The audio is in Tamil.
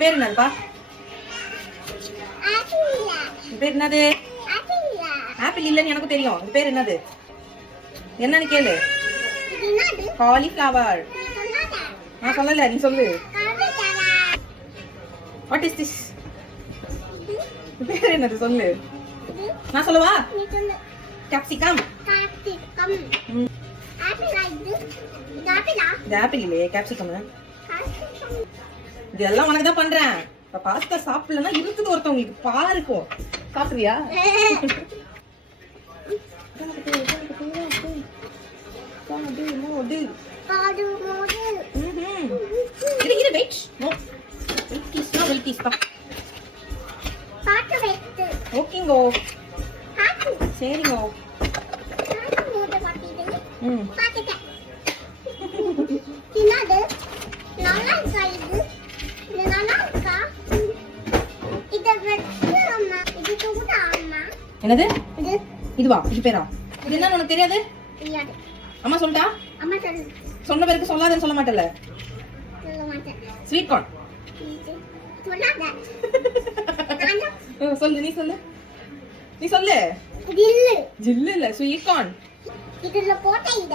பேர் என்னதுப்பா? பேர் என்னது? ஆப்பிள் இல்லன்னு எனக்கு தெரியும். இது பேர் என்னது? என்னன்னு கேளு. காலிஃப்ளவர். நான் சொல்லல, நீ சொல்லு. What is this? பேர் என்னது சொல்லு. நான் சொல்லவா? கேப்சிகம். ஆப்பிள் இல்லையே, கேப்சிகம். இதெல்லாம் உனக்கு தான் பண்றேன். இப்ப பாஸ்தா சாப்பிடலன்னா இருக்குது ஒருத்தவங்களுக்கு பாருக்கும். சாப்பிடுறியா? ஓகேங்கோ, சரிங்கோ. என்னது இதுவா? இது பேரா? இது என்ன உனக்கு தெரியாது? அம்மா சொல்லிட்டா? சொன்ன பிறகு சொல்லாதன்னு சொல்ல மாட்டல. Sweet corn. சொல்லு, நீ சொல்லு, நீ சொல்லு. ஜில்லு இல்ல, ஸ்வீட் கார்ன். இதுல போட்ட இத